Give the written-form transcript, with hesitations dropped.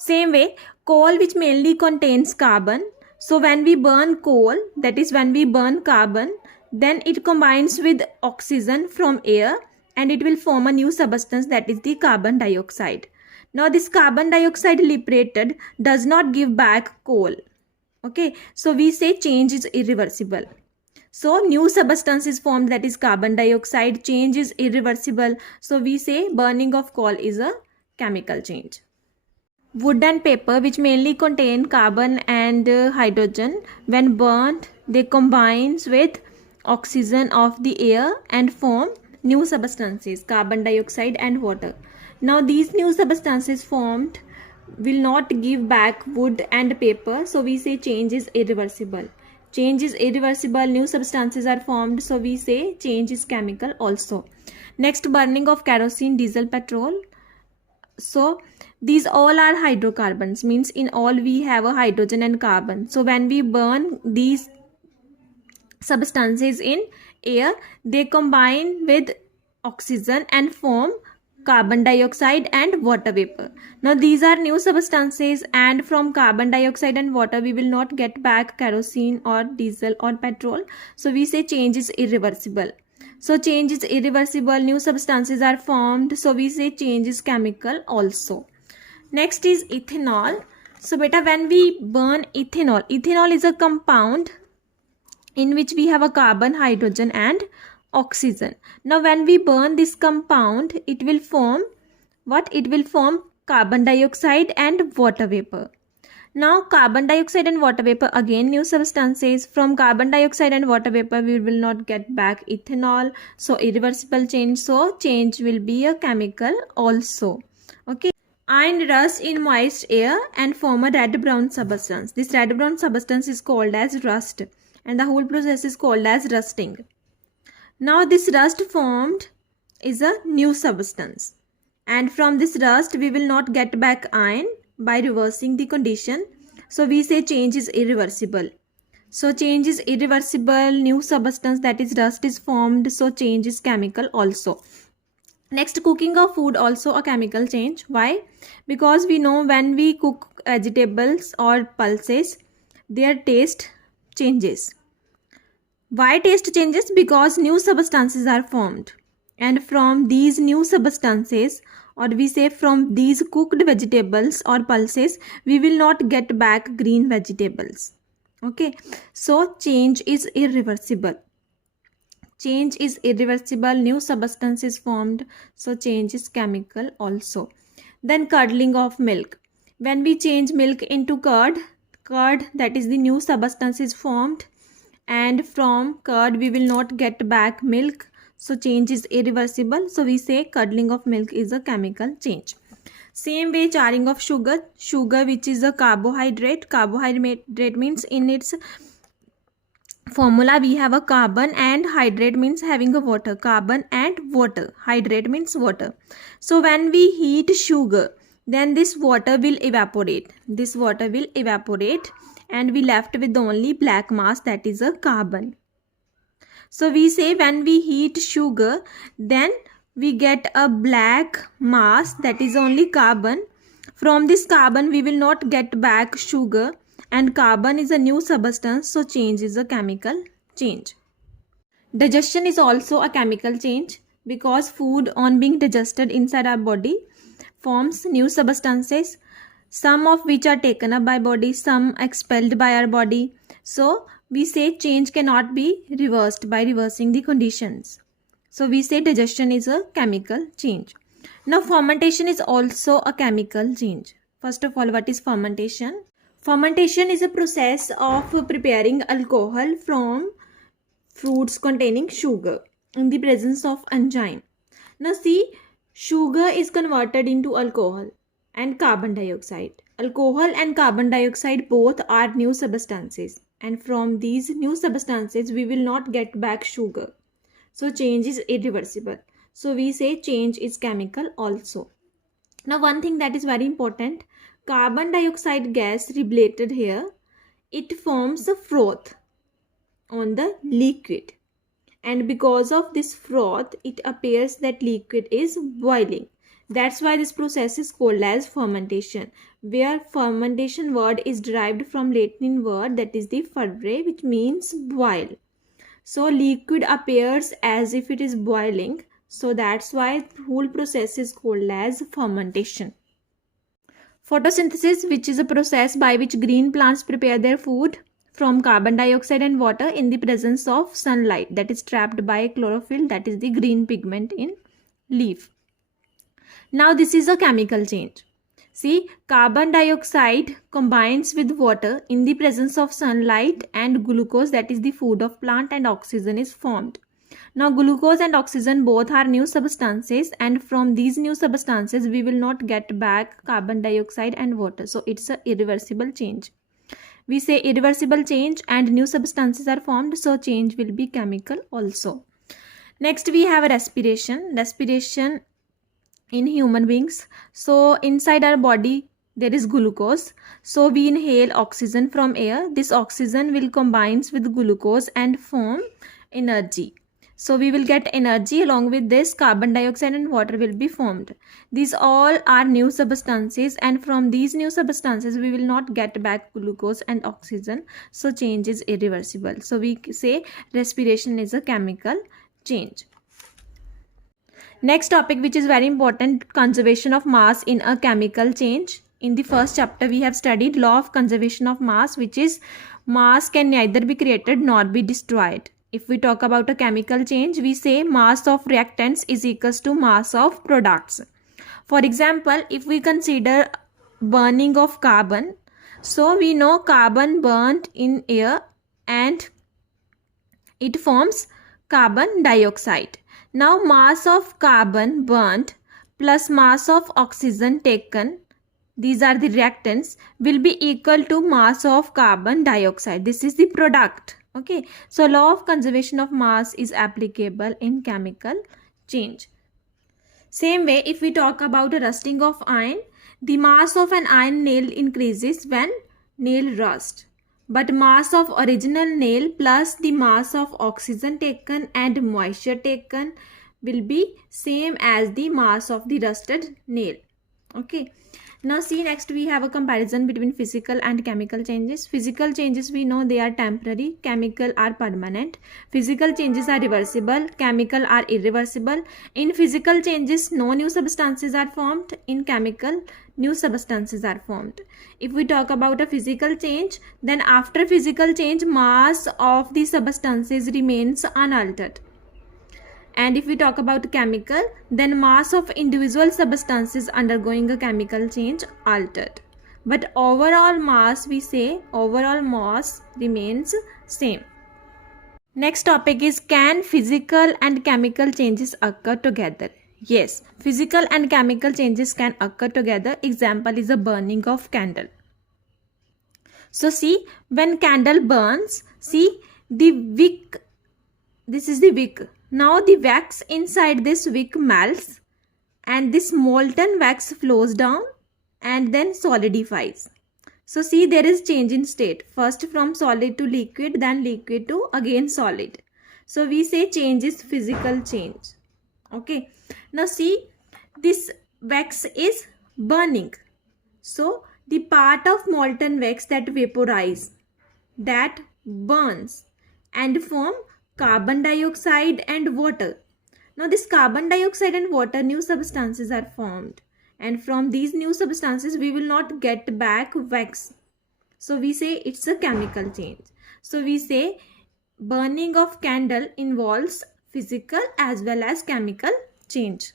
Same way, coal which mainly contains carbon. So when we burn coal, that is when we burn carbon, then it combines with oxygen from air and it will form a new substance, that is the carbon dioxide. Now this carbon dioxide liberated does not give back coal. Okay, so we say change is irreversible. So new substance is formed, that is carbon dioxide. Change is irreversible, so we say burning of coal is a chemical change. Wood and paper, which mainly contain carbon and hydrogen, when burnt, they combine with oxygen of the air and form new substances, carbon dioxide and water. Now these new substances formed will not give back wood and paper, so we say change is irreversible. Change is irreversible, new substances are formed, so we say change is chemical also. Next, burning of kerosene, diesel, petrol. So these all are hydrocarbons, means in all we have a hydrogen and carbon. So when we burn these substances in air, they combine with oxygen and form carbon dioxide and water vapor. Now these are new substances, and from carbon dioxide and water we will not get back kerosene or diesel or petrol, so we say change is irreversible. So change is irreversible, new substances are formed, so we say change is chemical also. Next is ethanol. So beta, when we burn ethanol, ethanol is a compound in which we have a carbon, hydrogen and oxygen. Now when we burn this compound, it will form what? It will form carbon dioxide and water vapor. Now carbon dioxide and water vapor, again new substances. From carbon dioxide and water vapor we will not get back ethanol, so irreversible change, so change will be a chemical also. Okay. Iron rust in moist air and form a red brown substance. This red brown substance is called as rust, and the whole process is called as rusting. Now this rust formed is a new substance, and from this rust we will not get back iron by reversing the condition, so we say change is irreversible. So change is irreversible, new substance, that is rust, is formed, so change is chemical also. Next, cooking of food, also a chemical change. Why? Because we know when we cook vegetables or pulses, their taste changes. Why taste changes? Because new substances are formed, and from these new substances, or we say from these cooked vegetables or pulses, we will not get back green vegetables. Okay, so change is irreversible. Change is irreversible, new substance is formed, so change is chemical also. Then curdling of milk. When we change milk into curd, that is the new substance is formed, and from curd we will not get back milk, so change is irreversible, so we say curdling of milk is a chemical change. Same way, charring of sugar, which is a carbohydrate. Carbohydrate means in its formula we have a carbon, and hydrate means having a water. Carbon and water, hydrate means water. So when we heat sugar, then this water will evaporate. And we left with only black mass, that is a carbon. So we say when we heat sugar, then we get a black mass, that is only carbon. From this carbon we will not get back sugar, and carbon is a new substance, so change is a chemical change. Digestion is also a chemical change, because food on being digested inside our body forms new substances, some of which are taken up by body, some expelled by our body. So we say change cannot be reversed by reversing the conditions, so we say digestion is a chemical change. Now fermentation is also a chemical change. First of all, what is fermentation? Fermentation is a process of preparing alcohol from fruits containing sugar in the presence of enzyme. Now see, sugar is converted into alcohol and carbon dioxide. Alcohol and carbon dioxide both are new substances, and from these new substances we will not get back sugar, so change is irreversible, so we say change is chemical also. Now one thing that is very important, carbon dioxide gas related here, it forms a froth on the liquid, and because of this froth it appears that liquid is boiling. That's why this process is called as fermentation, where fermentation word is derived from Latin word that is the fervere, which means boil. So liquid appears as if it is boiling, so that's why the whole process is called as fermentation. Photosynthesis, which is a process by which green plants prepare their food from carbon dioxide and water in the presence of sunlight that is trapped by chlorophyll, that is the green pigment in leaf. Now this is a chemical change. See, carbon dioxide combines with water in the presence of sunlight and glucose, that is the food of plant, and oxygen is formed. Now glucose and oxygen both are new substances, and from these new substances we will not get back carbon dioxide and water. So it's a irreversible change. We say irreversible change and new substances are formed, so change will be chemical also. Next we have respiration. Respiration in human beings. So inside our body there is glucose. So we inhale oxygen from air. This oxygen will combines with glucose and form energy. So we will get energy. Along with this, carbon dioxide and water will be formed. These all are new substances, and from these new substances we will not get back glucose and oxygen. So change is irreversible. So we say respiration is a chemical change. Next topic, which is very important, conservation of mass in a chemical change. In the first chapter we have studied law of conservation of mass, which is mass can neither be created nor be destroyed. If we talk about a chemical change, we say mass of reactants is equals to mass of products. For example, if we consider burning of carbon, so we know carbon burnt in air and it forms carbon dioxide. Now mass of carbon burnt plus mass of oxygen taken, these are the reactants, will be equal to mass of carbon dioxide. This is the product. Okay, so law of conservation of mass is applicable in chemical change. Same way, if we talk about rusting of iron, the mass of an iron nail increases when nail rust, but mass of original nail plus the mass of oxygen taken and moisture taken will be same as the mass of the rusted nail. Okay, now see, next we have a comparison between physical and chemical changes. Physical changes, we know they are temporary, chemical are permanent. Physical changes are reversible, chemical are irreversible. In physical changes, no new substances are formed. In chemical, new substances are formed. If we talk about a physical change, then after physical change, mass of the substances remains unaltered. And if we talk about chemical, then mass of individual substances undergoing a chemical change altered. But overall mass, we say overall mass remains same. Next topic is, can physical and chemical changes occur together? Yes, physical and chemical changes can occur together. Example is a burning of candle. So see, when candle burns, see the wick, this is the wick. Now the wax inside this wick melts and this molten wax flows down and then solidifies. So see, there is change in state. First from solid to liquid, then liquid to again solid. So we say change is physical change. Okay. Now see, this wax is burning. So the part of molten wax that vaporize, that burns and form carbon dioxide and water. Now this carbon dioxide and water, new substances are formed, and from these new substances we will not get back wax. So we say it's a chemical change. So we say burning of candle involves physical as well as chemical change.